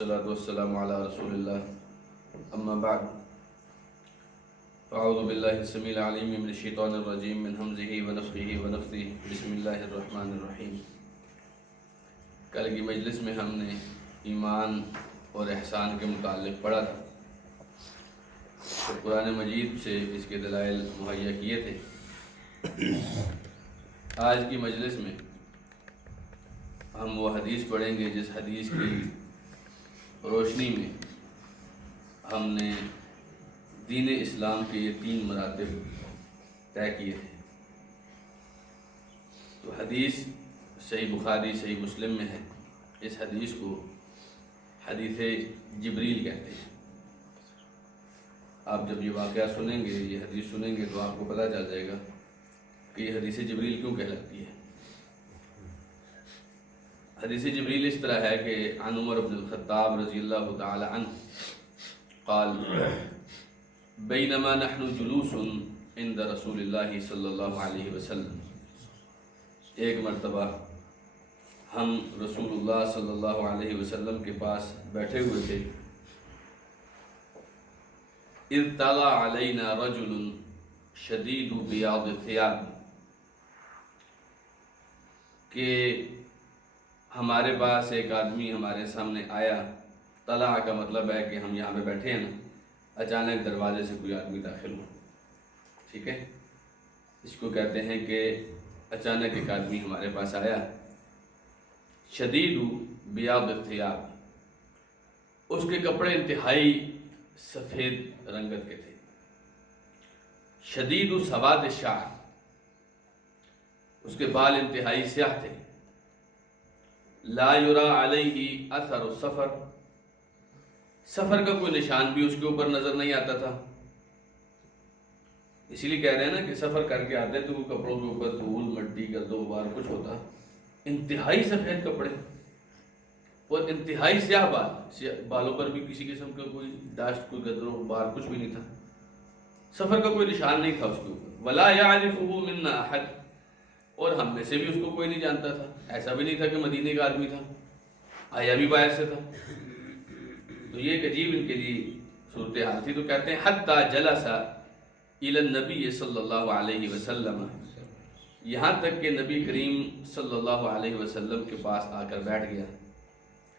والصلاة والسلام على رسول الله أما بعد فأعوذ بالله السميع العليم من الشيطان الرجيم من همزه ونفخه ونفثه بسم الله الرحمن الرحيم۔ کل کی مجلس میں ہم نے ایمان اور احسان کے متعلق پڑھا تھا تو قرآن مجید سے اس کے دلائل مہیا کیے تھے۔ آج کی مجلس میں ہم وہ حدیث پڑھیں گے جس حدیث کی روشنی میں ہم نے دین اسلام کے یہ 3 مراتب طے کیے تھے۔ تو حدیث صحیح بخاری صحیح مسلم میں ہے۔ اس حدیث کو حدیث جبریل کہتے ہیں۔ آپ جب یہ واقعہ سنیں گے، یہ حدیث سنیں گے تو آپ کو پتہ چل جائے گا کہ یہ حدیث جبریل کیوں کہلاتی ہے۔ حدیث جبریل اس طرح ہے کہ عن عمر بن الخطاب رضی اللہ تعالی عنہ قال بینما نحن جلوس عند رسول اللہ صلی اللہ علیہ وسلم، ایک مرتبہ ہم رسول اللہ صلی اللہ علیہ وسلم کے پاس بیٹھے ہوئے تھے۔ اذ طلع علینا رجل شدید بیاض الثیاب، کہ ہمارے پاس ایک آدمی ہمارے سامنے آیا۔ طلع کا مطلب ہے کہ ہم یہاں پہ بیٹھے ہیں نا، اچانک دروازے سے کوئی آدمی داخل ہوا، ٹھیک ہے، اس کو کہتے ہیں کہ اچانک ایک آدمی ہمارے پاس آیا۔ شدید بیاض الثیاب، اس کے کپڑے انتہائی سفید رنگت کے تھے۔ شدید سواد الشعر، اس کے بال انتہائی سیاہ تھے۔ لا یرا علیہ اثر السفر، سفر کا کوئی نشان بھی اس کے اوپر نظر نہیں آتا تھا۔ اسی لیے کہہ رہے ہیں نا کہ سفر کر کے آتے تو کپڑوں کے اوپر دھول مٹی گرد و غبار کچھ ہوتا۔ انتہائی سفید کپڑے اور انتہائی سیاہ بال، بالوں پر بھی کسی قسم کا کوئی ڈاسٹ، کوئی گرد و غبار کچھ بھی نہیں تھا۔ سفر کا کوئی نشان نہیں تھا اس کے اوپر۔ ولا یعرفہ منا احد، اور ہم میں سے بھی اس کو کوئی نہیں جانتا تھا۔ ایسا بھی نہیں تھا کہ مدینے کا آدمی تھا، آیا بھی باہر سے تھا۔ تو یہ ایک عجیب ان کے لیے صورتحال تھی۔ تو کہتے ہیں حتی جلس الی النبی صلی اللہ علیہ وسلم، یہاں تک کہ نبی کریم صلی اللہ علیہ وسلم کے پاس آ کر بیٹھ گیا۔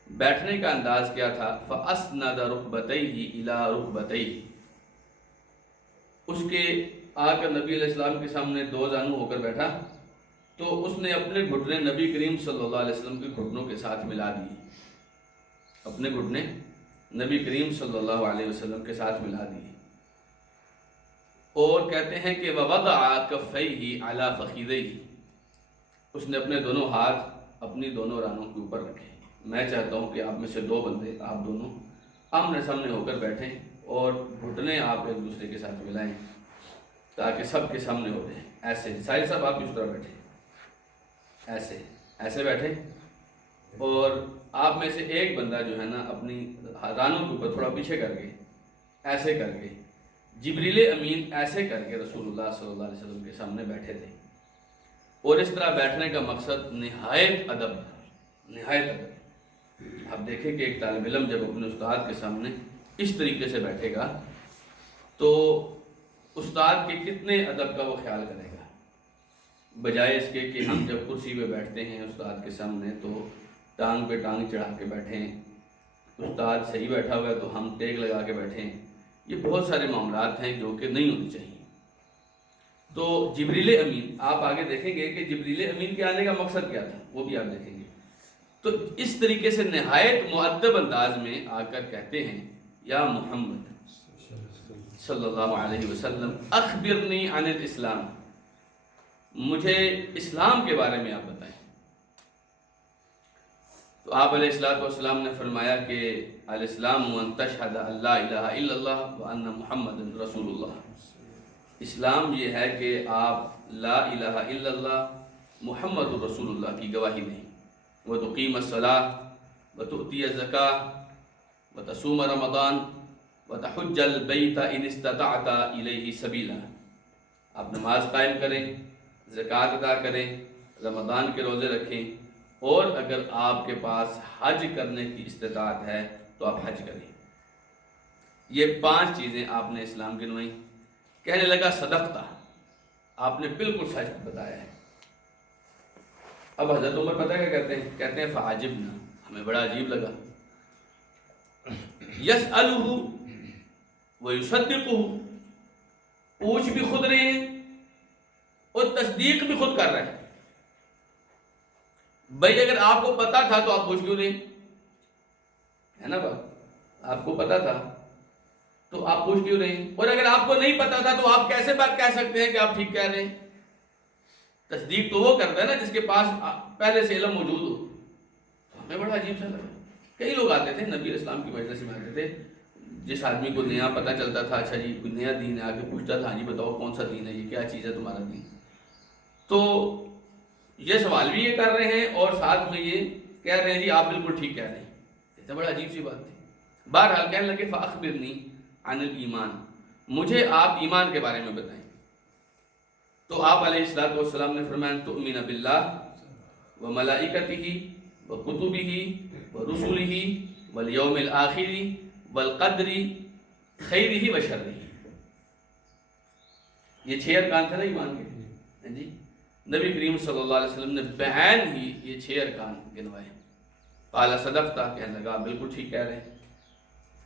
بیٹھنے کا انداز کیا تھا؟ فاسند رکبتیہ الی رکبتیہ، اس کے آ کر نبی علیہ السلام کے سامنے 2 زانو ہو کر بیٹھا تو اس نے اپنے گھٹنے نبی کریم صلی اللہ علیہ وسلم کے گھٹنوں کے ساتھ ملا دیے۔ اپنے گھٹنے نبی کریم صلی اللہ علیہ وسلم کے ساتھ ملا دیے، اور کہتے ہیں کہ وَوَضَعَ كَفَّيْهِ عَلَى فَخِذَيْهِ، اس نے اپنے دونوں ہاتھ اپنی دونوں رانوں کے اوپر رکھے۔ میں چاہتا ہوں کہ آپ میں سے 2 بندے، آپ دونوں آمنے سامنے ہو کر بیٹھیں اور گھٹنے آپ ایک دوسرے کے ساتھ ملائیں تاکہ سب کے سامنے ہو جائیں۔ ایسے سارے سب آپ اس طرح بیٹھیں، ایسے بیٹھے، اور آپ میں سے ایک بندہ جو ہے نا اپنی رانوں کے اوپر تھوڑا پیچھے کر کے، ایسے کر کے، جبریل امین ایسے کر کے رسول اللہ صلی اللہ علیہ وسلم کے سامنے بیٹھے تھے۔ اور اس طرح بیٹھنے کا مقصد نہایت ادب، نہایت ادب۔ آپ دیکھیں کہ ایک طالب علم جب اپنے استاد کے سامنے اس طریقے سے بیٹھے گا تو استاد کے کتنے ادب کا وہ خیال کرے گا، بجائے اس کے کہ ہم جب کرسی پہ بیٹھتے ہیں استاد کے سامنے تو ٹانگ پہ ٹانگ چڑھا کے بیٹھیں، استاد صحیح بیٹھا ہوا ہے تو ہم ٹیک لگا کے بیٹھیں۔ یہ بہت سارے معاملات ہیں جو کہ نہیں ہونی چاہیے۔ تو جبریل امین، آپ آگے دیکھیں گے کہ جبریل امین کے آنے کا مقصد کیا تھا، وہ بھی آپ دیکھیں گے۔ تو اس طریقے سے نہایت مؤدب انداز میں آ کر کہتے ہیں یا محمد صلی اللہ علیہ وسلم اخبرنی عن الاسلام، مجھے اسلام کے بارے میں آپ بتائیں۔ تو آپ علیہ السلام نے فرمایا کہ الاسلام ان تشہد ان لا الہ الا اللہ وان محمد رسول اللہ، اسلام یہ ہے کہ آپ لا الہ الا اللہ محمد رسول اللہ کی گواہی دیں، وتقیم الصلاۃ وتؤتی الزکاۃ وتصوم رمضان وتحج البیت ان استطعت الیہ سبیلا، آپ نماز قائم کریں، زکوٰۃ ادا کریں، رمضان کے روزے رکھیں، اور اگر آپ کے پاس حج کرنے کی استطاعت ہے تو آپ حج کریں۔ یہ 5 چیزیں آپ نے اسلام کی گنوائی۔ کہنے لگا صدقتا، آپ نے بالکل سچ بتایا ہے۔ اب حضرت عمر پتہ کیا کہتے ہیں فعجبنا، ہمیں بڑا عجیب لگا۔ یسألہ ویصدقہ، پوچھ بھی خود رہے ہیں اور تصدیق بھی خود کر رہے ہیں۔ بھائی اگر آپ کو پتا تھا تو آپ پوچھ کیوں نہیں؟ ہے نا بات، آپ کو پتا تھا تو آپ پوچھ کیوں نہیں؟ اور اگر آپ کو نہیں پتا تھا تو آپ کیسے بات کہہ سکتے ہیں کہ آپ ٹھیک کہہ رہے ہیں؟ تصدیق تو وہ کرتا ہے نا جس کے پاس پہلے سے علم موجود ہو۔ ہمیں بڑا عجیب سا لگا۔ کئی لوگ آتے تھے نبی اسلام کی مجلس میں آتے تھے، جس آدمی کو نیا پتہ چلتا تھا اچھا جی کوئی نیا دین ہے، آ کے پوچھتا تھا ہاں جی بتاؤ کون سا دین ہے، یہ کیا چیز ہے تمہارا دین؟ تو یہ سوال بھی یہ کر رہے ہیں اور ساتھ میں یہ کہہ رہے ہیں جی آپ بالکل ٹھیک کہہ رہے ہیں۔ یہ تو بڑا عجیب سی بات تھی۔ بہرحال کہنے لگے فاخبرنی عن الایمان، مجھے آپ ایمان کے بارے میں بتائیں۔ تو آپ علیہ الصلوۃ والسلام نے فرمایا ان تؤمن باللہ وملائکتہ وکتبہ ورسلہ والیوم الآخر والقدر خیرہ وشرہ۔ یہ 6 ارکان تھے نا ایمان کے، جی نبی کریم صلی اللہ علیہ وسلم نے بعین ہی یہ 6 ارکان گنوائے۔ قال صدقتا، کہنے لگا بالکل ٹھیک کہہ رہے ہیں۔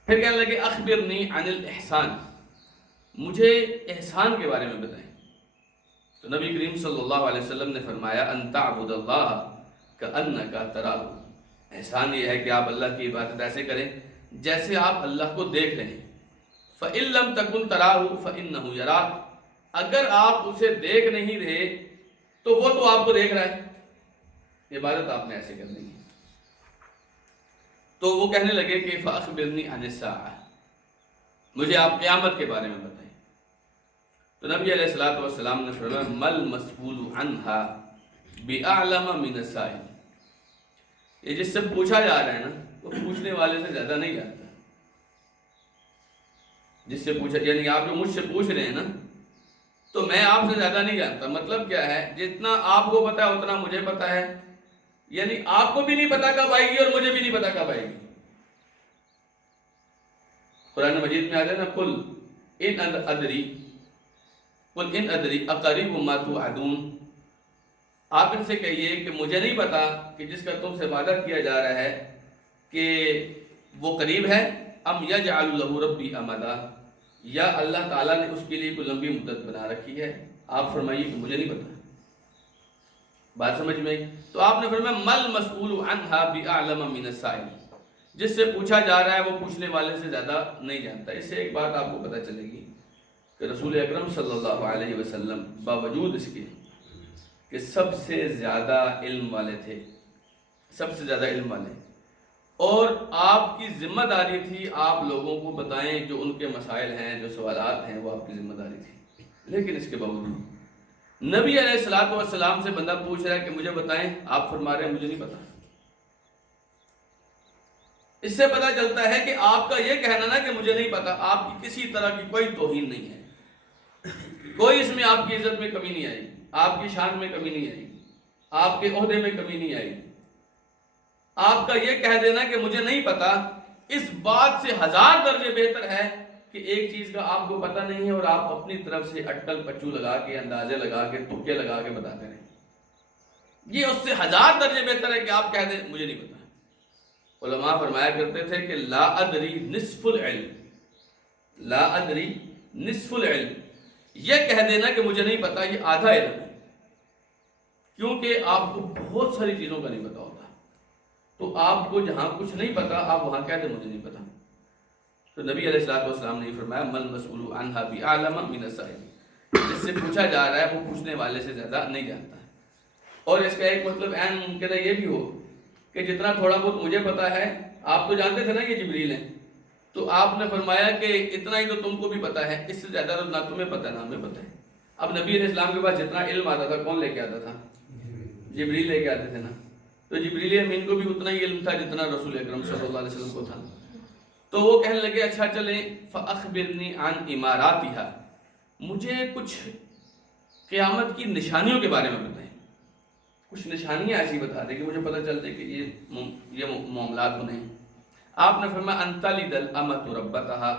پھر کہنے لگے اخبرنی عن الاحسان، مجھے احسان کے بارے میں بتائیں۔ تو نبی کریم صلی اللہ علیہ وسلم نے فرمایا ان تعبد اللہ کأنک تراہ، احسان یہ ہے کہ آپ اللہ کی عبادت ایسے کریں جیسے آپ اللہ کو دیکھ رہے ہیں۔ فإن لم تکن تراہ فإنہ یراک، اگر آپ اسے دیکھ نہیں رہے تو وہ تو آپ کو دیکھ رہا ہے۔ عبادت آپ نے ایسے کرنی ہے۔ تو وہ کہنے لگے کہ فاخبرنی عن الساعہ، مجھے آپ قیامت کے بارے میں بتائیں۔ تو نبی علیہ الصلوۃ والسلام نے فرمایا مل مسئول عنہا باعلم من السائل، یہ جس سے پوچھا جا رہا ہے نا وہ پوچھنے والے سے زیادہ نہیں جانتا۔ جس سے پوچھا، یعنی آپ جو مجھ سے پوچھ رہے ہیں نا تو میں آپ سے زیادہ نہیں جانتا۔ مطلب کیا ہے، جتنا آپ کو پتا ہے اتنا مجھے پتا ہے، یعنی آپ کو بھی نہیں پتا کب آئے گی اور مجھے بھی نہیں پتا کب آئے گی۔ قرآن مجید میں آتا ہے نا قل ان ادری اقریب ما توعدون، آپ ان سے کہیے کہ مجھے نہیں پتا کہ جس کا تم سے وعدہ کیا جا رہا ہے کہ وہ قریب ہے، ام یجعل له ربی امدا، یا اللہ تعالیٰ نے اس کے لیے کوئی لمبی مدت بنا رکھی ہے۔ آپ فرمائیے کہ مجھے نہیں پتا۔ بات سمجھ میں آئی؟ تو آپ نے فرمایا مل مسئول عنہا باعلم من السائل، جس سے پوچھا جا رہا ہے وہ پوچھنے والے سے زیادہ نہیں جانتا۔ اس سے ایک بات آپ کو پتہ چلے گی کہ رسول اکرم صلی اللہ علیہ وسلم باوجود اس کے کہ سب سے زیادہ علم والے تھے، سب سے زیادہ علم والے، اور آپ کی ذمہ داری تھی آپ لوگوں کو بتائیں جو ان کے مسائل ہیں، جو سوالات ہیں، وہ آپ کی ذمہ داری تھی۔ لیکن اس کے باوجود نبی علیہ الصلوۃ والسلام سے بندہ پوچھ رہا ہے کہ مجھے بتائیں، آپ فرما رہے ہیں مجھے نہیں پتا۔ اس سے پتہ چلتا ہے کہ آپ کا یہ کہنا نا کہ مجھے نہیں پتا، آپ کی کسی طرح کی کوئی توہین نہیں ہے، کوئی اس میں آپ کی عزت میں کمی نہیں آئے گی، آپ کی شان میں کمی نہیں آئے گی، آپ کے عہدے میں کمی نہیں آئے گی۔ آپ کا یہ کہہ دینا کہ مجھے نہیں پتا اس بات سے 1000 درجے بہتر ہے کہ ایک چیز کا آپ کو پتہ نہیں ہے اور آپ اپنی طرف سے اٹکل پچو لگا کے، اندازے لگا کے، تکے لگا کے بتاتے رہیں۔ یہ اس سے 1000 درجے بہتر ہے کہ آپ کہہ دیں مجھے نہیں پتا۔ علماء فرمایا کرتے تھے کہ لا ادری نصف العلم، لا ادری نصف العلم، یہ کہہ دینا کہ مجھے نہیں پتا یہ آدھا علم ہے، کیونکہ آپ کو بہت ساری چیزوں کا نہیں پتا ہوتا۔ تو آپ کو جہاں کچھ نہیں پتا آپ وہاں کہہ دیں مجھے نہیں پتا۔ تو نبی علیہ الصلوۃ والسلام نے فرمایا مل مسئول عنہا باعلم من السائل، جس سے پوچھا جا رہا ہے وہ پوچھنے والے سے زیادہ نہیں جانتا۔ اور اس کا ایک مطلب عین ممکن ہے یہ بھی ہو کہ جتنا تھوڑا بہت مجھے پتا ہے، آپ تو جانتے تھے نا یہ جبریل ہیں، تو آپ نے فرمایا کہ اتنا ہی تو تم کو بھی پتا ہے، اس سے زیادہ نہ تمہیں پتا نہ ہمیں پتا ہے۔ اب نبی علیہ السلام کے پاس جتنا علم آتا تھا کون لے کے آتا تھا؟ جبریل لے کے آتے تھے نا۔ تو جبریل امین کو بھی اتنا ہی علم تھا جتنا رسول اکرم صلی اللہ علیہ وسلم کو تھا۔ تو وہ کہنے لگے اچھا چلیں فاخبرنی عن اماراتھا، مجھے کچھ قیامت کی نشانیوں کے بارے میں بتائیں، کچھ نشانیاں ایسی بتا دیں کہ مجھے پتہ چلتے کہ یہ معاملات ہونے ہیں۔ آپ نے فرمایا انت لدل امت ربتہا،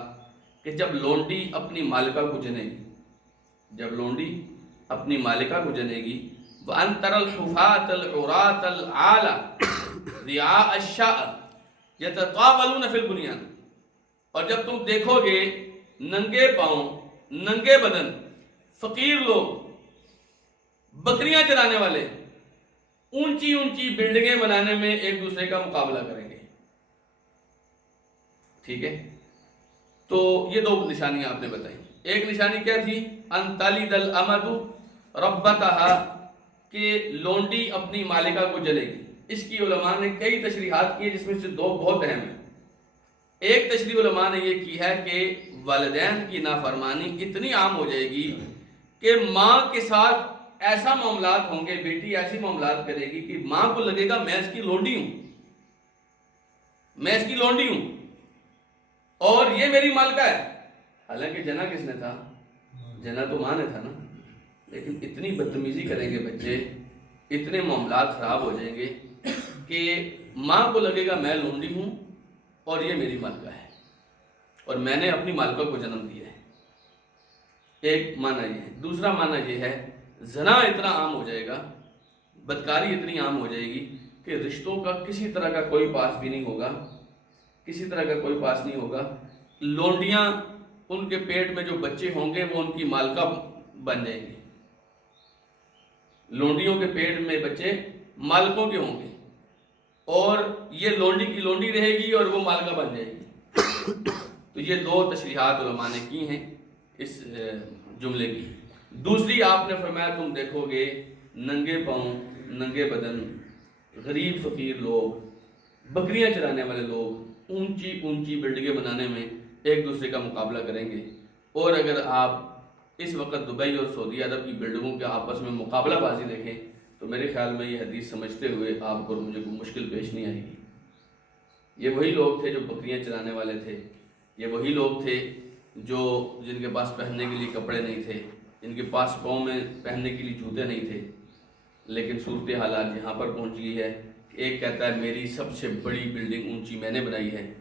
کہ جب لونڈی اپنی مالکہ کو جنے گی، جب لونڈی اپنی مالکہ کو جنے گی، وَأَن تَرَى الْحُفَاةَ الْعُرَاةَ الْعَالَ رِعَاءَ الشَّاءِ يَتَطَاوَلُونَ فِي الْبُنْيَانِ، اور جب تم دیکھو گے ننگے پاؤں، ننگے بدن، فقیر لوگ، بکریاں چرانے والے اونچی اونچی بلڈنگیں بنانے میں ایک دوسرے کا مقابلہ کریں گے. ٹھیک ہے، تو یہ دو نشانیاں آپ نے بتائی. ایک نشانی کیا تھی؟ ان تلد الامۃ ربتہا، کہ لونڈی اپنی مالکہ کو جلے گی. اس کی علماء نے کئی تشریحات کی جس میں سے دو بہت اہم ہیں. ایک تشریح علماء نے یہ کی ہے کہ والدین کی نافرمانی اتنی عام ہو جائے گی کہ ماں کے ساتھ ایسا معاملات ہوں گے، بیٹی ایسی معاملات کرے گی کہ ماں کو لگے گا میں اس کی لونڈی ہوں، میں اس کی لونڈی ہوں اور یہ میری مالکہ ہے. حالانکہ جنا کس نے تھا؟ جنا تو ماں نے تھا نا. لیکن اتنی بدتمیزی کریں گے بچے، اتنے معاملات خراب ہو جائیں گے کہ ماں کو لگے گا میں لونڈی ہوں اور یہ میری مالکہ ہے اور میں نے اپنی مالکہ کو جنم دیا ہے. ایک معنی یہ ہے. دوسرا معنی یہ ہے زنا اتنا عام ہو جائے گا، بدکاری اتنی عام ہو جائے گی کہ رشتوں کا کسی طرح کا کوئی پاس بھی نہیں ہوگا، کسی طرح کا کوئی پاس نہیں ہوگا. لونڈیاں، ان کے پیٹ میں جو بچے ہوں گے وہ ان کی مالکہ بن جائیں گے. لونڈیوں کے پیٹ میں بچے مالکوں کے ہوں گے اور یہ لونڈی کی لونڈی رہے گی اور وہ مالکہ بن جائے گی. تو یہ دو تشریحات علماء نے کی ہیں اس جملے کی. دوسری آپ نے فرمایا تم دیکھو گے ننگے پاؤں، ننگے بدن، غریب فقیر لوگ، بکریاں چرانے والے لوگ اونچی اونچی بلڈنگیں بنانے میں ایک دوسرے کا مقابلہ کریں گے. اور اگر آپ اس وقت دبئی اور سعودی عرب کی بلڈنگوں کے آپس میں مقابلہ بازی دیکھیں تو میرے خیال میں یہ حدیث سمجھتے ہوئے آپ کو مجھے کوئی مشکل پیش نہیں آئے گی. یہ وہی لوگ تھے جو بکریاں چرانے والے تھے، یہ وہی لوگ تھے جو جن کے پاس پہننے کے لیے کپڑے نہیں تھے، جن کے پاس پاؤں میں پہننے کے لیے جوتے نہیں تھے. لیکن صورت حالات یہاں پر پہنچ گئی ہے کہ ایک کہتا ہے میری سب سے بڑی بلڈنگ اونچی میں نے بنائی ہے.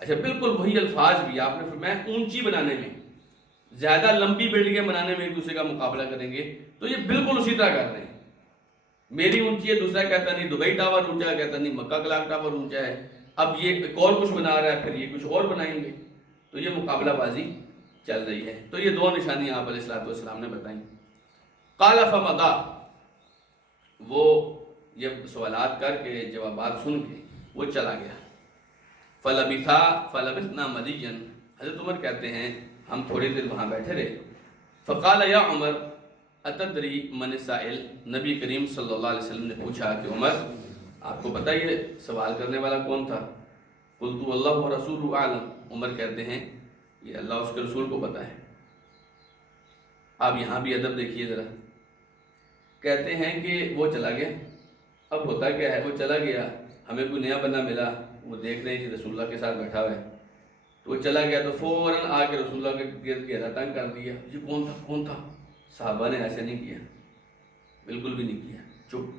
اچھا، بالکل وہی الفاظ بھی آپ نے فرمایا اونچی بنانے میں، زیادہ لمبی بلڈنگیں بنانے میں ایک دوسرے کا مقابلہ کریں گے. تو یہ بالکل اسی طرح کر رہے ہیں. میری اونچی ہے، دوسرا کہتا نہیں دبئی ٹاور اونچا ہے، کہتا نہیں مکہ کلاک ٹاور اونچا ہے. اب یہ ایک اور کچھ بنا رہا ہے، پھر یہ کچھ اور بنائیں گے. تو یہ مقابلہ بازی چل رہی ہے. تو یہ دو نشانیاں آپ علیہ الصلوۃ والسلام نے بتائیں. قال فمضى، وہ یہ سوالات کر کے جوابات سن کے وہ چلا گیا. فلبثنا مليا، حضرت عمر کہتے ہیں ہم تھوڑی دیر وہاں بیٹھے رہے. فقال یا عمر اتدری من السائل، نبی کریم صلی اللہ علیہ وسلم نے پوچھا کہ عمر آپ کو پتہ یہ سوال کرنے والا کون تھا؟ قلت اللہ ورسولہ اعلم، عمر کہتے ہیں یہ اللہ اس کے رسول کو پتہ ہے. آپ یہاں بھی ادب دیکھیے ذرا. کہتے ہیں کہ وہ چلا گیا. اب ہوتا کیا ہے، وہ چلا گیا، ہمیں کوئی نیا بندہ ملا، وہ دیکھ رہے ہیں کہ رسول اللہ کے ساتھ بیٹھا ہوا ہے، تو وہ چلا گیا تو فوراً آ کے رسول اللہ کے گرد گھیرا تنگ کر دیا. یہ کون تھا کون تھا؟ صحابہ نے ایسے نہیں کیا، بالکل بھی نہیں کیا، چپ.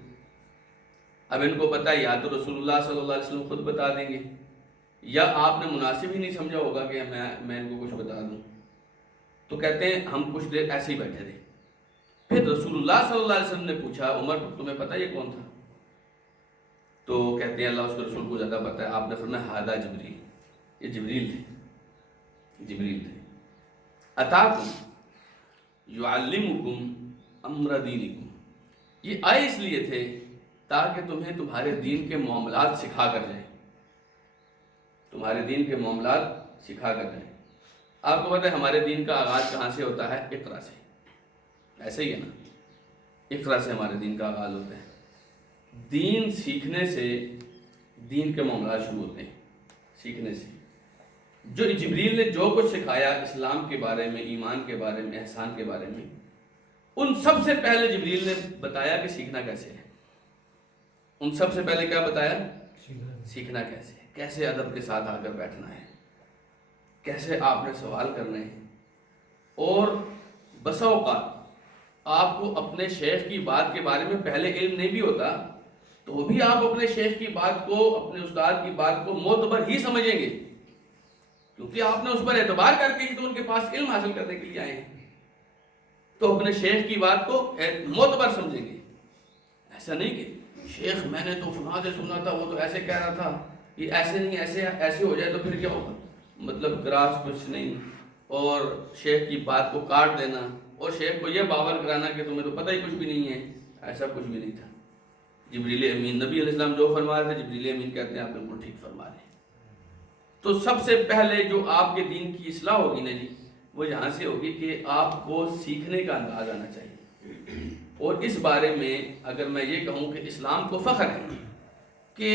اب ان کو پتہ ہے یا تو رسول اللہ صلی اللہ علیہ وسلم خود بتا دیں گے یا آپ نے مناسب ہی نہیں سمجھا ہوگا کہ میں ان کو کچھ بتا دوں. تو کہتے ہیں ہم کچھ دیر ایسے ہی بیٹھے رہے. پھر رسول اللہ صلی اللہ علیہ وسلم نے پوچھا عمر تمہیں پتہ یہ کون تھا؟ تو کہتے ہیں اللہ اس کے رسول کو زیادہ پتہ ہے. آپ نے فرمایا ہذا جبریل، یہ جبریل تھے، جبریل تھے. اتاکم یعلمکم امر دینکم، یہ آئے اس لیے تھے تاکہ تمہیں تمہارے دین کے معاملات سکھا کر جائیں، تمہارے دین کے معاملات سکھا کر جائیں. آپ کو پتہ ہے ہمارے دین کا آغاز کہاں سے ہوتا ہے؟ اقرا سے. ایسے ہی ہے نا، اقرا سے ہمارے دین کا آغاز ہوتا ہے. دین سیکھنے سے دین کے معاملات شروع ہوتے ہیں، سیکھنے سے. جو جبریل نے جو کچھ سکھایا اسلام کے بارے میں، ایمان کے بارے میں، احسان کے بارے میں، ان سب سے پہلے جبریل نے بتایا کہ سیکھنا کیسے ہے. ان سب سے پہلے کیا بتایا؟ سیکھنا کیسے ہے، کیسے ادب کے ساتھ آ کر بیٹھنا ہے، کیسے آپ نے سوال کرنے ہیں. اور بسا اوقات آپ کو اپنے شیخ کی بات کے بارے میں پہلے علم نہیں بھی ہوتا تو بھی آپ اپنے شیخ کی بات کو، اپنے استاد کی بات کو معتبر ہی سمجھیں گے، کیونکہ آپ نے اس پر اعتبار کر کے ہی تو ان کے پاس علم حاصل کرنے کے لیے آئے ہیں، تو اپنے شیخ کی بات کو معتبر سمجھیں گے۔ ایسا نہیں کہ شیخ میں نے تو فلاں سے سنا تھا، وہ تو ایسے کہہ رہا تھا، یہ ایسے نہیں، ایسے ہو جائے تو پھر کیا ہوگا، مطلب گراس کچھ نہیں، اور شیخ کی بات کو کاٹ دینا اور شیخ کو یہ باور کرانا کہ تمہیں تو پتہ ہی کچھ بھی نہیں ہے۔ ایسا کچھ بھی نہیں تھا۔ جبریل امین، نبی علیہ السلام جو فرما رہے تھے، جبریل امین کہتے ہیں آپ بالکل ٹھیک فرما رہے ہیں۔ تو سب سے پہلے جو آپ کے دین کی اصلاح ہوگی نا جی، وہ یہاں سے ہوگی کہ آپ کو سیکھنے کا انداز آنا چاہیے۔ اور اس بارے میں اگر میں یہ کہوں کہ اسلام کو فخر ہے کہ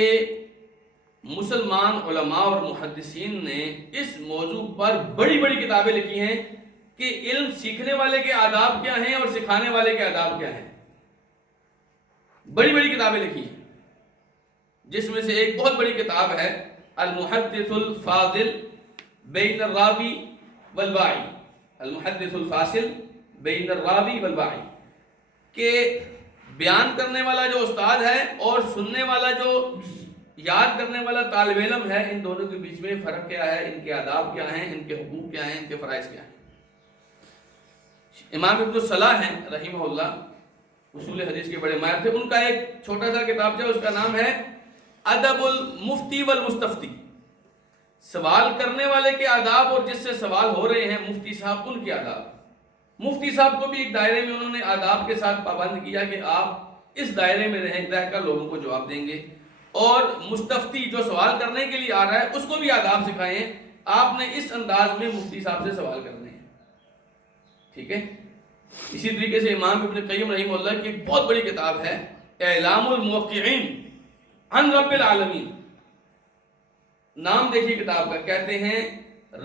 مسلمان علماء اور محدثین نے اس موضوع پر بڑی بڑی کتابیں لکھی ہیں کہ علم سیکھنے والے کے آداب کیا ہیں اور سکھانے والے کے آداب کیا ہیں۔ بڑی بڑی کتابیں لکھی ہیں، جس میں سے ایک بہت بڑی کتاب ہے المحدث الفاضل بین الراوی والواعی، المحدث الفاصل بین الراوی والواعی، کہ بیان کرنے والا جو استاد ہے اور سننے والا جو یاد کرنے والا طالب علم ہے، ان دونوں کے بیچ میں فرق کیا ہے، ان کے آداب کیا ہیں، ان کے حقوق کیا ہیں، ان کے فرائض کیا ہیں۔ امام ابن الصلاح ہیں رحمہ اللہ، اصول حدیث کے بڑے ماہر تھے، ان کا ایک چھوٹا سا کتاب ہے، اس کا نام ہے ادب المفتی والمستفتی، سوال کرنے والے کے آداب اور جس سے سوال ہو رہے ہیں مفتی صاحب، ان کے آداب۔ مفتی صاحب کو بھی ایک دائرے میں انہوں نے آداب کے ساتھ پابند کیا کہ آپ اس دائرے میں رہ کر لوگوں کو جواب دیں گے، اور مستفتی جو سوال کرنے کے لیے آ رہا ہے اس کو بھی آداب سکھائے ہیں، آپ نے اس انداز میں مفتی صاحب سے سوال کرنے ہیں، ٹھیک ہے۔ اسی طریقے سے امام ابن قیم رحمہ اللہ کی ایک بہت بڑی کتاب ہے اعلام الموقعین عن رب العالمین، نام دیکھیے کتاب کا، کہتے ہیں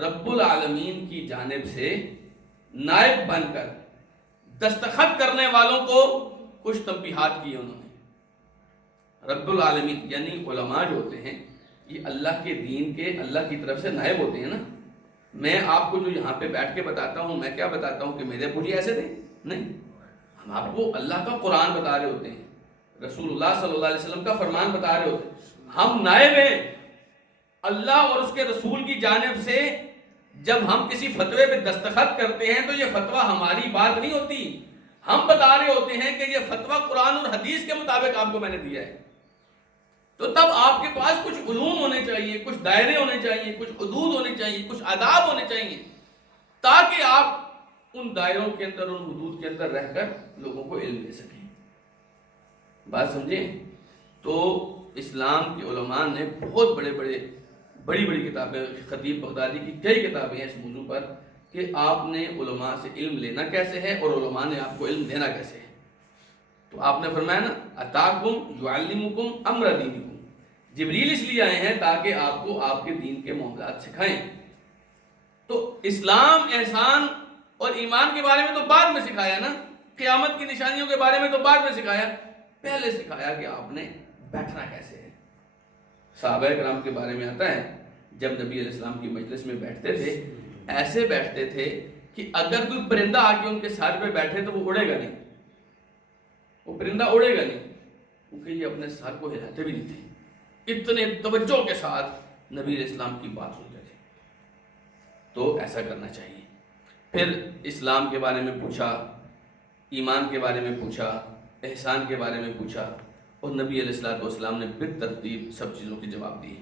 رب العالمین کی جانب سے نائب بن کر دستخط کرنے والوں کو کچھ تنبیہات کی انہوں نے۔ رب العالمین یعنی علماء جو ہوتے ہیں یہ اللہ کے دین کے اللہ کی طرف سے نائب ہوتے ہیں نا۔ میں آپ کو جو یہاں پہ بیٹھ کے بتاتا ہوں، میں کیا بتاتا ہوں کہ میرے ابو جی ایسے تھے؟ نہیں، ہم آپ کو اللہ کا قرآن بتا رہے ہوتے ہیں، رسول اللہ صلی اللہ علیہ وسلم کا فرمان بتا رہے ہوتے ہیں، ہم نائب ہیں اللہ اور اس کے رسول کی جانب سے۔ جب ہم کسی فتوے پہ دستخط کرتے ہیں تو یہ فتویٰ ہماری بات نہیں ہوتی، ہم بتا رہے ہوتے ہیں کہ یہ فتویٰ قرآن اور حدیث کے مطابق آپ کو میں نے دیا ہے۔ تو تب آپ کے پاس کچھ علوم ہونے چاہیے، کچھ دائرے ہونے چاہیے، کچھ حدود ہونے چاہیے، کچھ آداب ہونے چاہیے، تاکہ آپ ان دائروں کے اندر، ان حدود کے اندر رہ کر لوگوں کو علم دے سکیں۔ بات سمجھیں؟ تو اسلام کے علماء نے بہت بڑی بڑی کتابیں، خطیب بغدادی کی کئی کتابیں ہیں اس موضوع پر کہ آپ نے علماء سے علم لینا کیسے ہے اور علماء نے آپ کو علم دینا کیسے ہے۔ تو آپ نے فرمایا نا اتاکم یعلمکم امر دینکم، جبریل اس لیے آئے ہیں تاکہ آپ کو آپ کے دین کے معاملات سکھائیں۔ تو اسلام، احسان اور ایمان کے بارے میں تو بعد میں سکھایا نا، قیامت کی نشانیوں کے بارے میں تو بعد میں سکھایا، پہلے سکھایا کہ آپ نے بیٹھنا کیسے ہے۔ صحابہ کرام کے بارے میں آتا ہے جب نبی علیہ السلام کی مجلس میں بیٹھتے تھے، ایسے بیٹھتے تھے کہ اگر کوئی پرندہ آ کے ان کے سر پہ بیٹھے تو وہ اڑے گا نہیں، وہ پرندہ اڑے گا نہیں، کیونکہ یہ اپنے سر کو ہلاتے بھی نہیں تھے، اتنے توجہ کے ساتھ نبی علیہ السلام کی بات سنتے تھے۔ تو ایسا کرنا چاہیے۔ پھر اسلام کے بارے میں پوچھا، ایمان کے بارے میں پوچھا، احسان کے بارے میں پوچھا، اور نبی علیہ السلام نے بالترتیب سب چیزوں کے جواب دیے،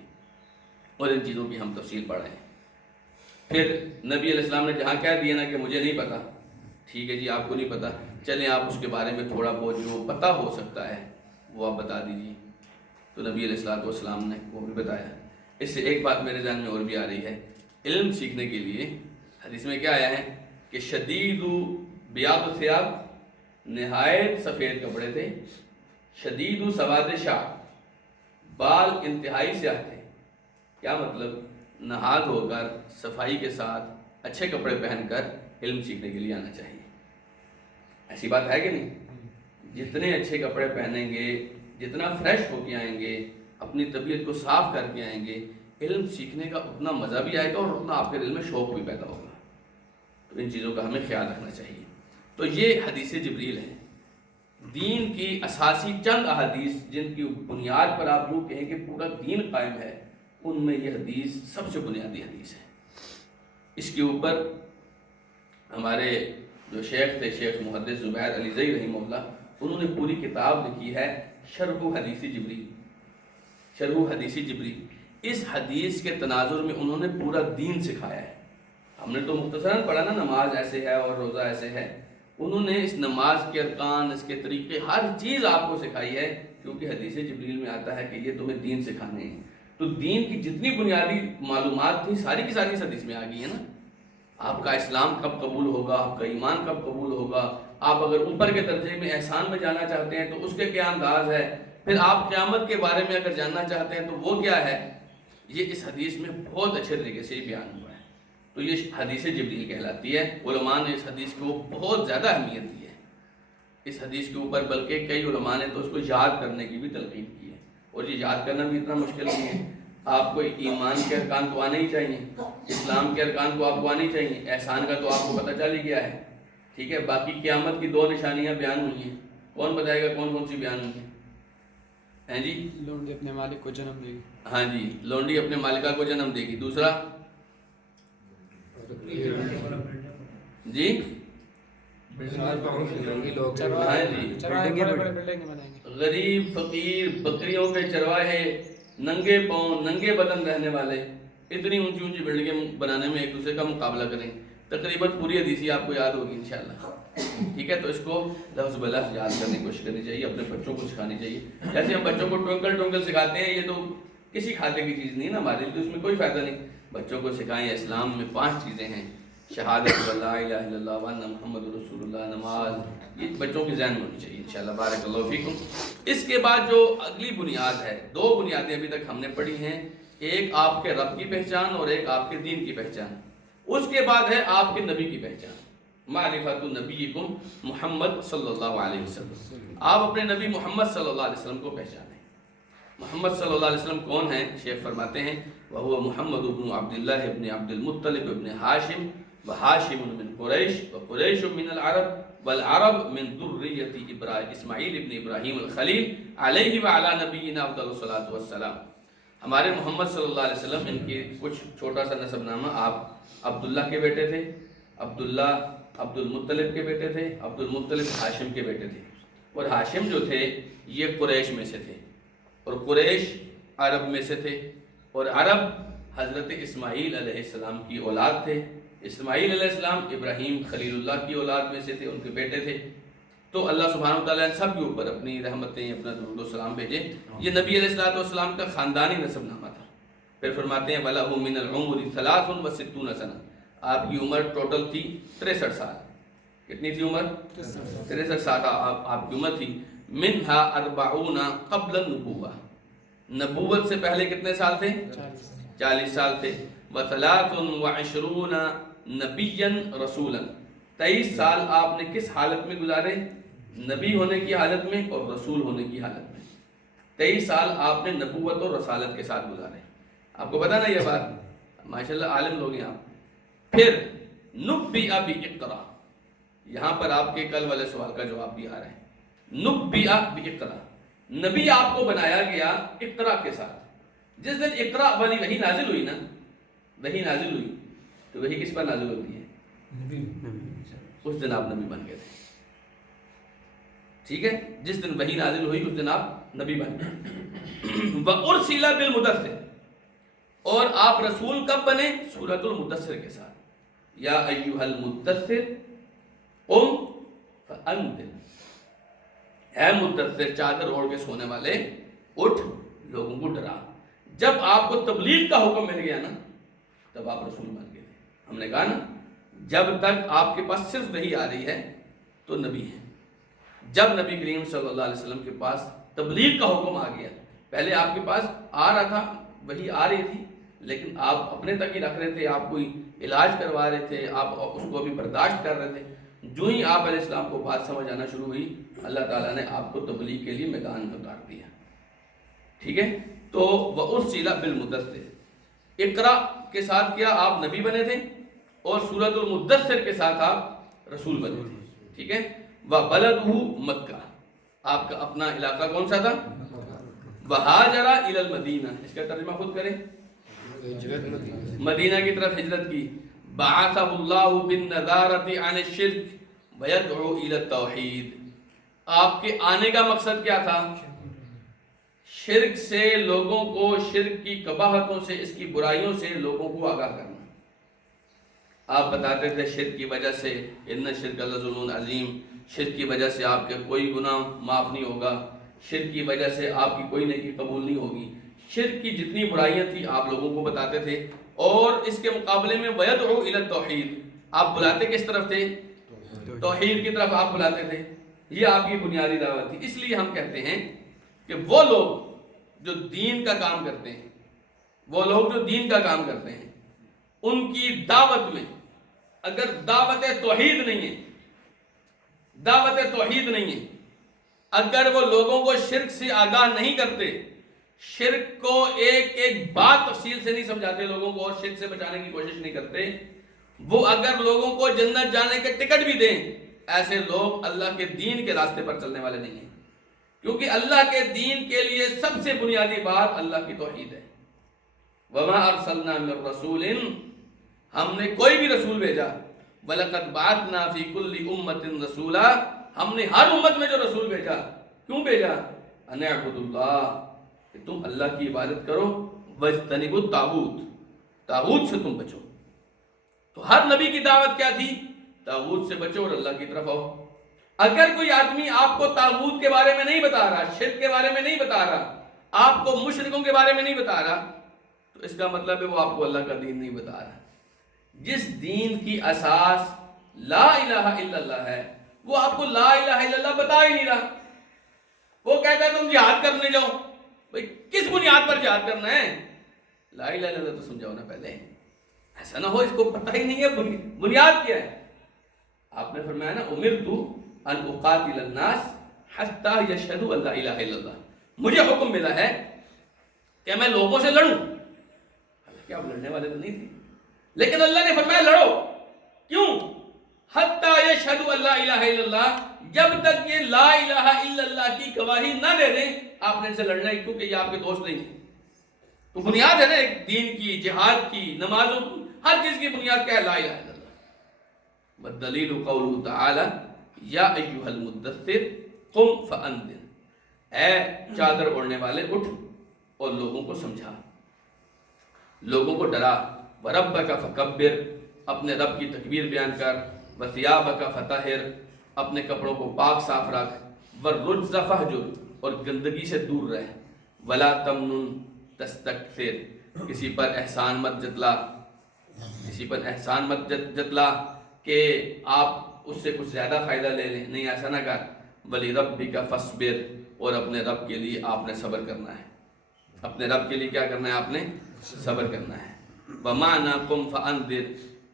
اور ان چیزوں کی ہم تفصیل پڑھ رہے ہیں۔ پھر نبی علیہ السلام نے جہاں کہہ دیا نا کہ مجھے نہیں پتا، ٹھیک ہے جی آپ کو نہیں پتا، چلیں آپ اس کے بارے میں تھوڑا بہت جو پتہ ہو سکتا ہے وہ آپ بتا دیجیے۔ تو نبی علیہ السلام نے وہ بھی بتایا۔ اس سے ایک بات میرے ذہن میں اور بھی آ رہی ہے، علم سیکھنے کے لیے حدیث میں کیا آیا ہے کہ شدید بیاض الثیاب، نہایت سفید کپڑے تھے، شدید سواد شعر، بال انتہائی سیاہ تھے۔ کیا مطلب؟ نہا دھو کر صفائی کے ساتھ اچھے کپڑے پہن کر علم سیکھنے کے لیے آنا چاہیے۔ ایسی بات ہے کہ نہیں؟ جتنے اچھے کپڑے پہنیں گے، جتنا فریش ہو کے آئیں گے، اپنی طبیعت کو صاف کر کے آئیں گے، علم سیکھنے کا اتنا مزہ بھی آئے گا اور اتنا آپ کے دل میں شوق بھی پیدا ہوگا۔ تو ان چیزوں کا ہمیں خیال رکھنا چاہیے۔ تو یہ حدیث جبریل ہے دین کی اساسی چند احادیث جن کی بنیاد پر آپ یوں کہیں کہ پورا دین قائم ہے، ان میں یہ حدیث سب سے بنیادی حدیث ہے۔ اس کے اوپر ہمارے جو شیخ تھے، شیخ محدث زبیر علی زئی رحمہ اللہ، انہوں نے پوری کتاب لکھی ہے شرح حدیث جبریل، شرح حدیث جبریل۔ اس حدیث کے تناظر میں انہوں نے پورا دین سکھایا ہے۔ ہم نے تو مختصراً پڑھا نا نماز ایسے ہے اور روزہ ایسے ہے، انہوں نے اس نماز کے ارکان، اس کے طریقے، ہر چیز آپ کو سکھائی ہے، کیونکہ حدیث جبریل میں آتا ہے کہ یہ تمہیں دین سکھانے ہیں۔ تو دین کی جتنی بنیادی معلومات تھیں ساری کی ساری اس حدیث میں آ گئی ہیں نا۔ آپ کا اسلام کب قبول ہوگا، آپ کا ایمان کب قبول ہوگا، آپ اگر اوپر کے درجے میں احسان میں جانا چاہتے ہیں تو اس کے کیا انداز ہے، پھر آپ قیامت کے بارے میں اگر جاننا چاہتے ہیں تو وہ کیا ہے، یہ اس حدیث میں بہت اچھے طریقے سے بیان ہوا ہے۔ تو یہ حدیث جبریل کہلاتی ہے۔ علماء نے اس حدیث کو بہت زیادہ اہمیت دی ہے اس حدیث کے اوپر، بلکہ کئی علماء نے تو اس کو یاد کرنے کی بھی تلقین کی ہے، اور یہ یاد کرنا بھی اتنا مشکل نہیں ہے۔ آپ کو ایمان کے ارکان تو آنے ہی چاہیے، اسلام کے ارکان تو آپ کو آنے ہی چاہیے، احسان کا تو آپ کو پتہ چل ہی گیا ہے، ٹھیک ہے۔ باقی قیامت کی 2 نشانیاں بیان ہوئی ہیں، کون بتائے گا کون کون سی بیان ہوئی ہیں؟ ہیں جی، لونڈی اپنے مالک کو جنم دے گی۔ ہاں جی، لونڈی اپنے مالکہ کو جنم دے گی۔ دوسرا جی، غریب فقیر بکریوں کے چرواہے، ننگے پاؤں ننگے بدن رہنے والے، اتنی اونچی اونچی بلڈنگیں بنانے میں ایک دوسرے کا مقابلہ کریں۔ تقریباً پوری حدیثی آپ کو یاد ہوگی انشاءاللہ، ٹھیک ہے۔ تو اس کو لفظ بلفظ یاد کرنے کی کوشش کرنی چاہیے، اپنے بچوں کو سکھانی چاہیے۔ جیسے ہم بچوں کو ٹوئنکل ٹوئنکل سکھاتے ہیں، یہ تو کسی کھاتے کی چیز نہیں ہے نا ہمارے لیے، تو اس میں کوئی فائدہ نہیں۔ بچوں کو سکھائیں اسلام میں 5 چیزیں ہیں، شہادت لا الہ الا اللہ وان محمد رسول اللہ، نماز، یہ بچوں کے ذہن میں ہونی چاہیے انشاءاللہ۔ بارک اللہ فیکم۔ اس کے بعد جو اگلی بنیاد ہے، 2 بنیادیں ابھی تک ہم نے پڑھی ہیں، ایک آپ کے رب کی پہچان اور ایک آپ کے دین کی پہچان۔ اس کے بعد ہے آپ کے نبی کی پہچان، معرفت نبیکم محمد صلی اللہ علیہ وسلم۔ آپ اپنے نبی محمد صلی اللہ علیہ وسلم کو پہچانیں۔ محمد صلی اللہ علیہ وسلم کون ہیں؟ شیخ فرماتے ہیں وَهُوَ مُحَمَّدُ بْنُ عَبْدِ اللَّهِ ابن عبد المطلب ابن ہاشم، وہاشم من قریش، وقریش من العرب، والعرب من ذریۃ اسماعیل ابن ابراہیم الخلیل علیہ وعلی نبینا افضل الصلاۃ والسلام۔ ہمارے محمد صلی اللہ علیہ وسلم، ان کی کچھ چھوٹا سا نسب نامہ، آپ عبداللہ کے بیٹے تھے، عبداللہ عبد المطلب کے بیٹے تھے، عبد المطلب ہاشم کے بیٹے تھے، اور ہاشم جو تھے یہ قریش میں سے تھے، اور قریش عرب میں سے تھے، اور عرب حضرت اسماعیل علیہ السلام کی اولاد تھے۔ اسماعیل علیہ السلام ابراہیم خلیل اللہ کی اولاد میں سے تھے، ان کے بیٹے تھے۔ تو اللہ سبحانہ وتعالیٰ نے سب کے اوپر اپنی رحمتیں، اپنا درود و سلام بھیجے۔ یہ نبی علیہ السلام کا خاندانی نسب نامہ تھا۔ پھر فرماتے ہیں وَلَهُ مِنَ الْعُمُرِ 63 سنہ، آپ کی عمر ٹوٹل تھی 63 سال۔ کتنی تھی عمر؟ 63 سال آپ کی عمر تھی۔ مِنْهَا 40 قبل النبوہ، نبوت سے پہلے کتنے سال تھے؟ 40 سال تھے۔ و23 نبیا رسولا، 23 سال آپ نے کس حالت میں گزارے؟ نبی ہونے کی حالت میں اور رسول ہونے کی حالت میں۔ 23 سال آپ نے نبوت اور رسالت کے ساتھ گزارے۔ آپ کو پتا نا یہ بات، ماشاءاللہ عالم لوگ ہیں آپ۔ پھر نبئ بِاقرأ، یہاں پر آپ کے کل والے سوال کا جواب بھی آ رہا ہے۔ نبئ بِاقرأ، نبی آپ کو بنایا گیا اقرا کے ساتھ۔ جس دن اقرا والی وحی نازل ہوئی نا، وحی نازل ہوئی تو وحی کس پر نازل ہوتی ہے؟ اس دن آپ نبی بن گئے تھے، ٹھیک ہے۔ جس دن وحی نازل ہوئی اس دن آپ نبی بن گئے۔ وَأُرْسِلَ بِالْمُدَثِّرِ، اور آپ رسول کب بنے؟ سورۃ المدثر کے ساتھ۔ یا ایھا المدثر قم فانذر، اے مدثر چادر اوڑھ کے سونے والے اٹھ لوگوں کو ڈرا۔ جب آپ کو تبلیغ کا حکم مل گیا نا تب آپ رسول بن گئے تھے۔ ہم نے کہا نا جب تک آپ کے پاس صرف وحی آ رہی ہے تو نبی ہے۔ جب نبی کریم صلی اللہ علیہ وسلم کے پاس تبلیغ کا حکم آ گیا، پہلے آپ کے پاس آ رہا تھا، وحی آ رہی تھی، لیکن آپ اپنے تک ہی رکھ رہے تھے، آپ کوئی علاج کروا رہے تھے، آپ اس کو ابھی برداشت کر رہے تھے۔ جو ہی آپ علیہ السلام کو بات سمجھ آنا شروع ہوئی، اللہ تعالیٰ نے آپ کو تبلیغ کے لیے میدان میں اتار دیا، ٹھیک ہے۔ تو وَأُرْسِلَ بِالْمُدَثِّرِ، اقرا کے ساتھ کیا آپ نبی بنے تھے، اور سورۃ المدثر کے ساتھ آپ رسول بنے تھے، ٹھیک ہے۔ وَبَلَدُهُ مکہ، آپ کا اپنا علاقہ کون سا تھا؟ وہاجر الی المدینہ، اس کا ترجمہ خود کریں، مدینہ کی طرف ہجرت کی. بعثہ اللہ بالنذارۃ عن الشرک ویدعو الی التوحید. آپ کے آنے کا مقصد کیا تھا؟ شرک سے لوگوں کو، شرک کی قباحتوں سے، اس کی برائیوں سے لوگوں کو آگاہ کرنا. آپ بتاتے تھے شرک کی وجہ سے ان شرک لظلم عظیم، شرک کی وجہ سے آپ کے کوئی گناہ معاف نہیں ہوگا، شرک کی وجہ سے آپ کی کوئی نیکی قبول نہیں ہوگی. شرک کی جتنی برائیاں تھیں آپ لوگوں کو بتاتے تھے، اور اس کے مقابلے میں وَيَدْعُو إِلَى التَّوْحِيدِ، آپ بلاتے کس طرف تھے؟ توحید کی طرف آپ بلاتے تھے. یہ آپ کی بنیادی دعوت تھی. اس لیے ہم کہتے ہیں کہ وہ لوگ جو دین کا کام کرتے ہیں، وہ لوگ جو دین کا کام کرتے ہیں، ان کی دعوت میں اگر دعوت توحید نہیں ہے، دعوت توحید نہیں ہے، اگر وہ لوگوں کو شرک سے آگاہ نہیں کرتے، شرک کو ایک ایک بات تفصیل سے نہیں سمجھاتے لوگوں کو، اور شرک سے بچانے کی کوشش نہیں کرتے، وہ اگر لوگوں کو جنت جانے کے ٹکٹ بھی دیں، ایسے لوگ اللہ کے دین کے راستے پر چلنے والے نہیں ہیں. کیونکہ اللہ کے دین کے لیے سب سے بنیادی بات اللہ کی توحید ہے. وَمَا أَرْسَلْنَا مِن رَّسُولٍ، ہم نے کوئی بھی رسول بھیجا، وَلَقَدْ بَعَثْنَا فِي كُلِّ أُمَّةٍ رَّسُولًا، ہم نے ہر امت میں جو رسول بھیجا، کیوں بھیجا؟ أَنِ اعْبُدُوا اللَّهَ، کہ تم اللہ کی عبادت کرو، وَاجْتَنِبُوا الطَّاغُوتَ، طاغوت سے تم بچو. تو ہر نبی کی دعوت کیا تھی؟ طاغوت سے بچو اور اللہ کی طرف آؤ. اگر کوئی آدمی آپ کو طاغوت کے بارے میں نہیں بتا رہا، شرک کے بارے میں نہیں بتا رہا، آپ کو مشرکوں کے بارے میں نہیں بتا رہا، تو اس کا مطلب ہے وہ آپ کو اللہ کا دین نہیں بتا رہا. جس دین کی اساس لا الہ الا اللہ ہے، وہ آپ کو لا الہ الا اللہ بتا ہی نہیں رہا. وہ کہتا ہے تم جہاد کرنے جاؤ. بھئی کس بنیاد پر جہاد کرنا ہے؟ لا الہ الا اللہ تو سمجھاؤ نا پہلے. ایسا نہ ہو اس کو پتہ ہی نہیں ہے بنیاد کیا ہے. آپ نے فرمایا نا امرت ان اقاتل الناس حتی یشہدوا ان لا الہ الا اللہ، مجھے حکم ملا ہے کہ میں لوگوں سے لڑوں. حالانکہ آپ لڑنے والے تو نہیں تھے، لیکن اللہ نے فرمایا لڑو. کیوں؟ حتی یشہدوا ان لا الہ الا اللہ، جب تک یہ لا الہ الا اللہ کی گواہی نہ دے دیں آپ نے ان سے لڑنا ہے، کیونکہ یہ آپ کے دوست نہیں. تو بنیاد ہے نا ایک دین کی، جہاد کی، نمازوں کی، ہر چیز کی بنیاد کیا ہے؟ لا الہ الا اللہ. والدلیل قوله تعالی یا ایھا المدثر قم فانذر، اے چادر اوڑھنے والے اٹھ اور لوگوں کو سمجھا، لوگوں کو ڈرا. وربک فکبر، اپنے رب کی تکبیر بیان کر. وثیابک فطہر، اپنے کپڑوں کو پاک صاف رکھ. والرجز فہجر، اور گندگی سے دور رہ. ولا تمنن تستکثر، کسی پر احسان مت جتلا، کسی پر احسان مت جتلا کہ آپ اس سے کچھ زیادہ فائدہ لے لیں، نہیں ایسا نہ کر. وَلِرَبِّكَ فَاصْبِرْ، اور اپنے رب کے لیے آپ نے صبر کرنا ہے. اپنے رب کے لیے کیا کرنا ہے؟ آپ نے صبر کرنا ہے. وَمَعْنَا قُمْ فَأَنذِرْ،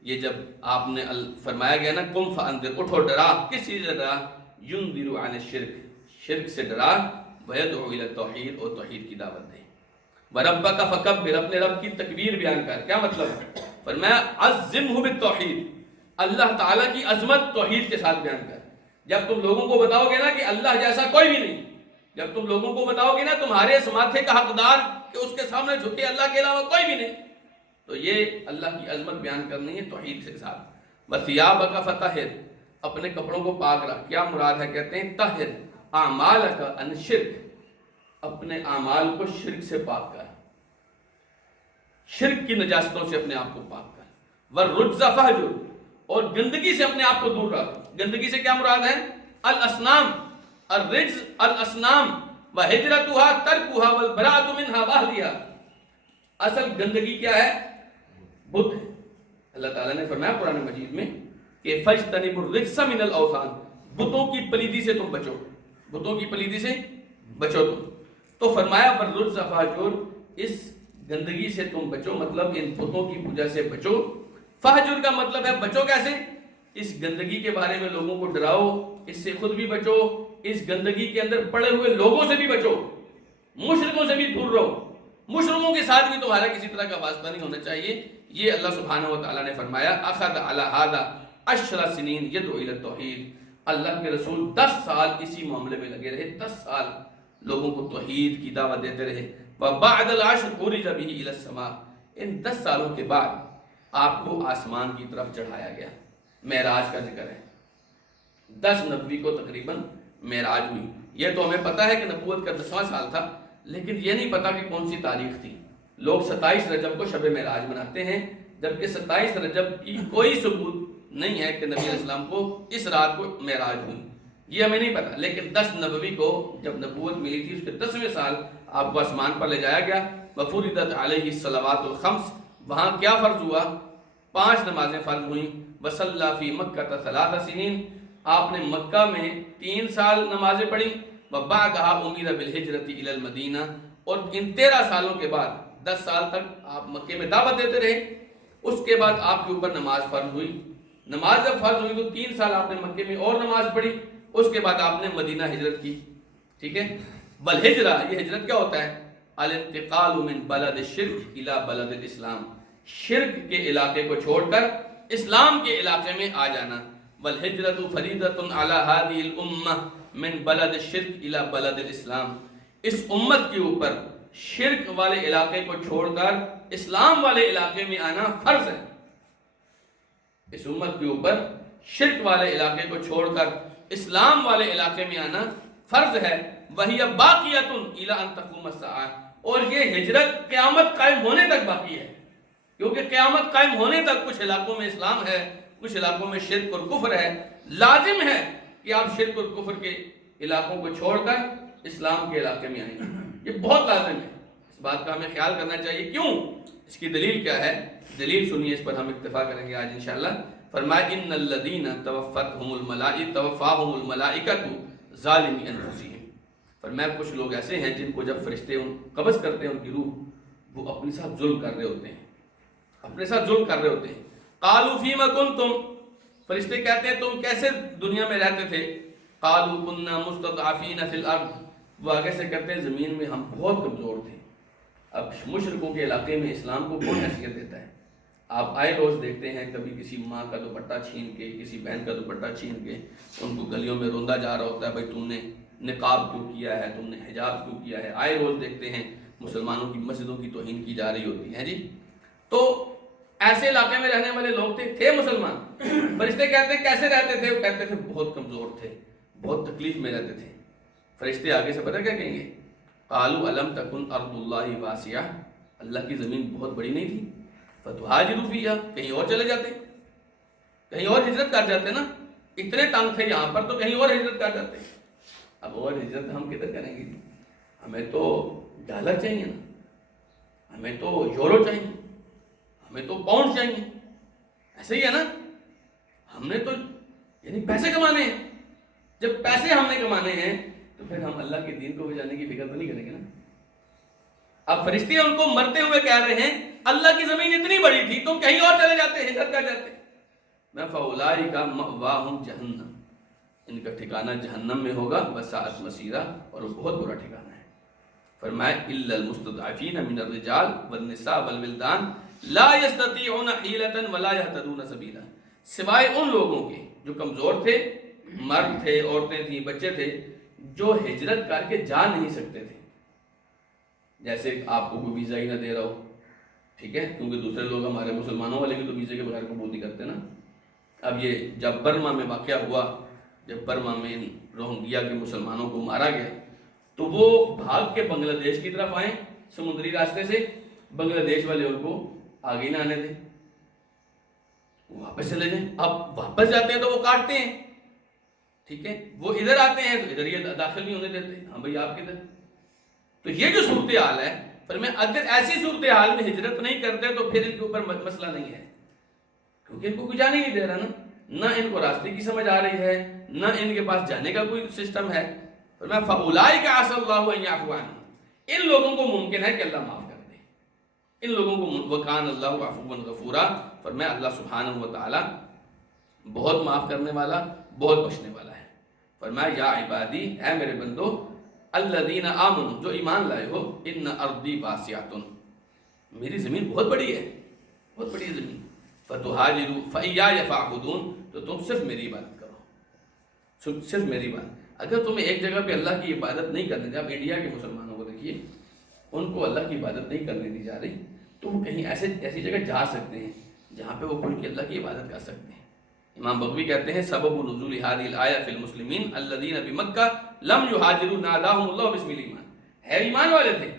یہ جب آپ نے فرمایا گیا نا قُمْ فَأَنذِرْ، اٹھو ڈرا. کس چیز سے ڈرا؟ يُنذِرُ عَنِ الشِّرْكِ، شرک سے ڈرا. وَيَدْعُو إِلَى التَّوْحِيدِ، اور توحید کی دعوت دے. وَرَبَّكَ فَكَبِّرْ، اپنے رب کی تکبیر بیان کر. کیا مطلب؟ فرمایا عَظِّمْهُ بِالتَّوْحِيدِ، اللہ تعالیٰ کی عظمت توحید کے ساتھ بیان کر. جب تم لوگوں کو بتاؤ گے نا کہ اللہ جیسا کوئی بھی نہیں، جب تم لوگوں کو بتاؤ گے نا تمہارے اس ماتھے کا حقدار کہ اس کے سامنے جھکے اللہ کے علاوہ کوئی بھی نہیں، تو یہ اللہ کی عظمت بیان کرنی ہے توحید کے ساتھ. وَثِيَابَكَ فَطَهِّرْ، اپنے کپڑوں کو پاک رکھ. کیا مراد ہے؟ کہتے ہیں طاہر اعمالک عن شرک، اپنے اعمال کو شرک سے پاک کر، شرک کی نجاستوں سے اپنے آپ کو پاک کر. وَالرُّجْزَ فَهْجُرْ، اور گندگی سے اپنے آپ کو دور رکھ. گندگی سے کیا مراد ہے؟ الاسنام، الرجز الاسنام وہجرتها ترکها والبراءۃ منها واہلیها. اصل گندگی کیا ہے؟ بت ہے. اللہ تعالیٰ نے فرمایا قرآن مجید میں کہ فاجتنبوا الرجس من الاوثان، بتوں کی پلیدی سے تم بچو، بتوں کی پلیدی سے بچو تم. تو فرمایا والرجز فاہجر، اس گندگی سے تم بچو، مطلب ان بتوں کی پوجا سے بچو. فہجر کا مطلب ہے بچو کیسے؟ اس گندگی کے بارے میں لوگوں کو ڈراؤ، اس سے خود بھی بچو، اس گندگی کے اندر پڑے ہوئے لوگوں سے بھی بچو، مشرکوں سے بھی دور رہو. مشرکوں کے ساتھ بھی تمہارا کسی طرح کا واسطہ نہیں ہونا چاہیے. یہ اللہ سبحانہ و تعالیٰ نے فرمایا اخذ علی ھذا 10 سنین یدعو الی التوحید، اللہ کے رسول 10 سال اسی معاملے میں لگے رہے، 10 سال لوگوں کو توحید کی دعوت دیتے رہے۔ وَبَعْدَ الْعَشْرِ عُرِجَ بِهِ إِلَى السَّمَاءِ، ان 10 سالوں کے بعد آپ کو آسمان کی طرف چڑھایا گیا۔ معراج کا ذکر ہے، 10 نبوی کو تقریباً معراج ہوئی۔ یہ تو ہمیں پتہ ہے کہ نبوت کا 10واں سال تھا، لیکن یہ نہیں پتا کہ کون سی تاریخ تھی۔ لوگ 27 رجب کو شب معراج مناتے ہیں، جبکہ 27 رجب کی کوئی ثبوت نہیں ہے کہ نبی علیہ السلام کو اس رات کو معراج ہوئی، یہ ہمیں نہیں پتا۔ لیکن 10 نبوی کو جب نبوت ملی تھی، اس کے 10ویں سال آپ کو آسمان پر لے جایا گیا۔ وَفُرِضَتْ عَلَيْهِ الصَّلَوَاتُ الْخَمْسُ، وہاں کیا فرض ہوا؟ 5 نمازیں فرض ہوئیں۔ وَصَلَّى فِي مَكَّةَ 3 سِنِينَ، آپ نے مکہ میں 3 سال نمازیں پڑھی۔ وَبَعْدَهَا أُمِرَ بِالْهِجْرَةِ إِلَى الْمَدِينَةِ، اور ان 13 سالوں کے بعد 10 سال تک آپ مکے میں دعوت دیتے رہے۔ اس کے بعد آپ کے اوپر نماز فرض ہوئی۔ نماز جب فرض ہوئی تو 3 سال آپ نے مکے میں اور نماز پڑھی، اس کے بعد آپ نے مدینہ ہجرت کی، ٹھیک ہے۔ والہجرہ، یہ ہجرت کیا ہوتا ہے؟ الانتقال من بلد الشرک الى بلد الاسلام، شرک کے علاقے کو چھوڑ کر اسلام کے علاقے میں آ جانا۔ والہجرۃ فریضۃ علی هذه الامہ من بلد الشرک الى بلد الاسلام، اس امت کے اوپر شرک والے علاقے کو چھوڑ کر اسلام والے علاقے میں آنا فرض ہے۔ اس امت کے اوپر شرک والے علاقے کو چھوڑ کر اسلام والے علاقے میں آنا فرض ہے۔ وَهِيَ بَاقِيَةٌ إِلَىٰ أَن تَقُومَ السَّاعَةُ، اور یہ ہجرت قیامت قائم ہونے تک باقی ہے، کیونکہ قیامت قائم ہونے تک کچھ علاقوں میں اسلام ہے، کچھ علاقوں میں شرک اور کفر ہے۔ لازم ہے کہ آپ شرک اور کفر کے علاقوں کو چھوڑ کر اسلام کے علاقے میں آئیں، یہ بہت لازم ہے، اس بات کا ہمیں خیال کرنا چاہیے۔ کیوں؟ اس کی دلیل کیا ہے؟ دلیل سنیے، اس پر ہم اکتفا کریں گے آج انشاءاللہ۔ فرمایا ان الذین توفاہم الملائکۃ ظالمی انفسہم، فرمایا کچھ لوگ ایسے ہیں جن کو جب فرشتے قبض کرتے ہیں ان کی روح، وہ اپنے ساتھ ظلم کر رہے ہوتے ہیں، اپنے ساتھ ظلم کر رہے ہوتے ہیں۔ قالوا فیما کنتم، فرشتے کہتے ہیں تم کیسے دنیا میں رہتے تھے؟ قالوا كنا مستضعفین فی الارض، وہ آگے سے کہتے ہیں زمین میں ہم بہت کمزور تھے۔ اب مشرکوں کے علاقے میں اسلام کو کون حیثیت دیتا ہے؟ آپ آئے روز دیکھتے ہیں کبھی کسی ماں کا دوپٹہ چھین کے، کسی بہن کا دوپٹہ چھین کے ان کو گلیوں میں روندا جا رہا ہوتا ہے، بھائی تم نے نقاب کیوں کیا ہے، تم نے حجاب کیوں کیا ہے۔ آئے روز دیکھتے ہیں مسلمانوں کی مسجدوں کی توہین کی جا رہی ہوتی ہے جی۔ تو ایسے علاقے میں رہنے والے لوگ تھے مسلمان۔ فرشتے کہتے ہیں کیسے رہتے تھے؟ وہ کہتے تھے بہت کمزور تھے، بہت تکلیف میں رہتے تھے۔ فرشتے آگے سے پتہ کیا کہیں گے؟ قالوا الم تکن ارض اللہ واسعہ، اللہ کی زمین بہت بڑی نہیں تھی؟ فتہاجروا فیہا، کہیں اور چلے جاتے، کہیں اور ہجرت کر جاتے نا، اتنے تنگ تھے یہاں پر تو کہیں اور ہجرت کر جاتے۔ اب اور ہجرت ہم کدھر کریں گے؟ ہمیں تو ڈالر چاہیے نا، ہمیں تو یورو چاہیے، ہمیں تو پاؤنڈ چاہیے، ایسے ہی ہے نا۔ ہم نے تو یعنی پیسے کمانے ہیں، جب پیسے ہم نے کمانے ہیں تو پھر ہم اللہ کے دین کو بچانے کی فکر تو نہیں کریں گے نا۔ اب فرشتے ان کو مرتے ہوئے کہہ رہے ہیں اللہ کی زمین اتنی بڑی تھی تم کہیں اور چلے جاتے، ہجرت کر جاتے۔ میں فَأُولَٰئِکَ مَأْوَاهُمْ جَهَنَّمُ، ان کا ٹھکانہ جہنم میں ہوگا، وَسَاءَتْ مَصِیرًا، اور وہ بہت برا ٹھکانہ ہے۔ فرمایا إِلَّا الْمُسْتَضْعَفِينَ مِنَ الرِّجَالِ وَالنِّسَاءِ وَالْوِلْدَانِ لَا يَسْتَطِيعُونَ حِيلَةً وَلَا يَهْتَدُونَ سَبِيلًا، سوائے ان لوگوں کے جو کمزور تھے، مرد تھے، عورتیں تھیں، بچے تھے، جو ہجرت کر کے جا نہیں سکتے تھے۔ جیسے آپ کو کوئی ویزا ہی نہ دے رہا ہو، ٹھیک ہے، کیونکہ دوسرے لوگ ہمارے مسلمانوں والے بھی تو ویزے کے بغیر قبول نہیں کرتے نا۔ اب یہ جب برما میں واقعہ ہوا، جب برما میں روہنگیا کے مسلمانوں کو مارا گیا تو وہ بھاگ کے بنگلہ دیش کی طرف آئیں سمندری راستے سے، بنگلہ دیش والے ان کو آگے نہ آنے دیں، واپس چلے جائیں۔ اب واپس جاتے ہیں تو وہ کاٹتے ہیں، ٹھیک ہے، وہ ادھر آتے ہیں تو ادھر یہ داخل نہیں ہونے دیتے، ہاں بھائی آپ کدھر۔ تو یہ جو صورتحال ہے، فرمایا اگر ایسی صورتحال میں ہجرت نہیں کرتے تو پھر ان کے اوپر مسئلہ نہیں ہے، کیونکہ ان کو کوئی جانے نہیں دے رہا نا، نہ ان کو راستے کی سمجھ آ رہی ہے، نہ ان کے پاس جانے کا کوئی سسٹم ہے۔ فرمایا فَأُولَٰئِکَ عَسَى اللَّهُ أَن يَعْفُوَ عَنْهُمْ، ان لوگوں کو ممکن ہے کہ اللہ معاف کر دے، ان لوگوں کو وَكَانَ اللَّهُ عَفُوًّا غَفُورًا، فرمایا اللہ سبحانہ و تعالی بہت معاف کرنے والا، بہت بخشنے والا ہے۔ فرمایا یا عبادی، اے میرے بندو، الذین آمنوا، جو ایمان لائے ہو، ان ارضی واسعۃ، میری زمین بہت بڑی ہے، بہت بڑی زمین، فتہاجروا فإیایا فاعبدون، تو تم صرف میری عبادت کرو، صرف میری بات، اگر تمہیں ایک جگہ پہ اللہ کی عبادت نہیں کرنے دی، آپ انڈیا کے مسلمانوں کو دیکھیے، ان کو اللہ کی عبادت نہیں کرنے دی جا رہی، تو وہ کہیں ایسی جگہ جا سکتے ہیں جہاں پہ وہ کھل کے اللہ کی عبادت کر سکتے ہیں۔ امام بغوی کہتے ہیں سبب نزول هذه الآیہ فی المسلمین الذین بمکہ لم یہاجروا ناداہم اللہ بسم الایمان، ہے ایمان والے تھے،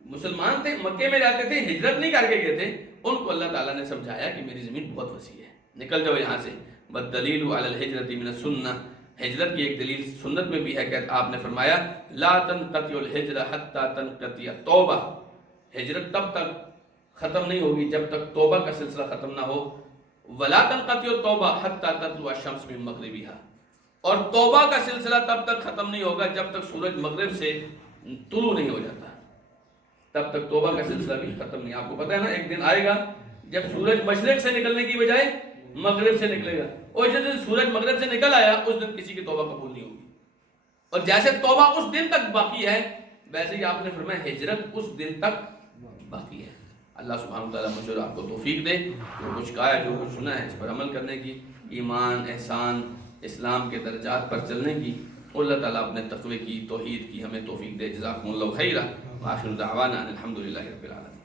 مسلمان تھے، مکے میں رہتے تھے، ہجرت نہیں کر کے گئے تھے، ان کو اللہ تعالیٰ نے سمجھایا کہ میری زمین بہت وسیع ہے، نکل جاؤ یہاں سے۔ والدلیل علی الہجرۃ من السنہ، ہجرت کی ایک دلیل سنت میں بھی ہے کہ آپ نے فرمایا لا تنقطع الہجرہ حتی تنقطع توبہ، ہجرت تب تک ختم نہیں ہوگی جب تک توبہ کا سلسلہ ختم نہ ہو، ولا تنقطع التوبہ حتی تطلع الشمس من مغربها، اور توبہ کا سلسلہ تب تک ختم نہیں ہوگا جب تک سورج مغرب سے طلوع نہیں ہو جاتا، تب تک توبہ کا سلسلہ بھی ختم نہیں۔ آپ کو پتہ ہے نا ایک دن آئے گا جب سورج مشرق سے نکلنے کی بجائے مغرب سے نکلے گا، اور جس دن سورج مغرب سے نکل آیا اس دن کسی کی توبہ قبول نہیں ہوگی، اور جیسے توبہ اس دن تک باقی ہے ویسے ہی آپ نے فرمایا ہجرت اس دن تک باقی ہے۔ اللہ سبحانہ وتعالیٰ مجھے اور آپ کو توفیق دے، جو کچھ کہا ہے جو کچھ سنا ہے اس پر عمل کرنے کی، ایمان، احسان، اسلام کے درجات پر چلنے کی، اللہ تعالیٰ اپنے تقوی کی، توحید کی ہمیں توفیق دے۔ جزاکم اللہ خیرا، وآخر دعوانا ان الحمد للہ رب العالمین۔